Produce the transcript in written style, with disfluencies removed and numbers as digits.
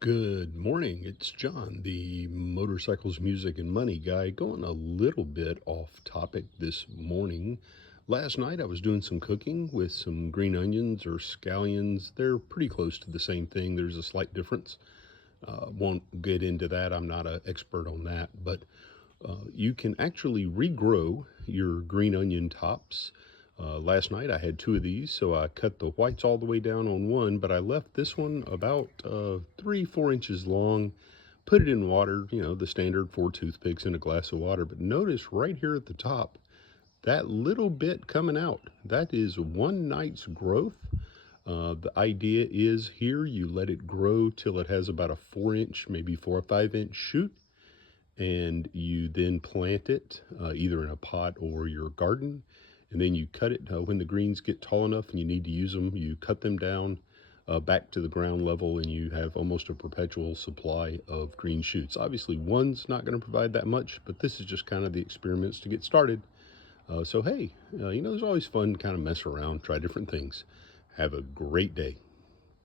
Good morning. It's John, the motorcycles, music, and money guy, going a little bit off topic this morning. Last night I was doing some cooking with some green onions or scallions. They're pretty close to the same thing. There's a slight difference. Won't get into that. I'm not an expert on that, but you can actually regrow your green onion tops. Last night I had two of these, so I cut the whites all the way down on one, but I left this one about 3, 4 inches long. Put it in water, the standard 4 toothpicks in a glass of water. But notice right here at the top, that little bit coming out, that is one night's growth. The idea is here you let it grow till it has about a 4 inch, maybe 4 or 5 inch shoot, and you then plant it either in a pot or your garden. And then you cut it when the greens get tall enough and you need to use them, you cut them down back to the ground level, and you have almost a perpetual supply of green shoots. Obviously, one's not going to provide that much, but this is just kind of the experiments to get started. So, hey, there's always fun kind of mess around, try different things. Have a great day.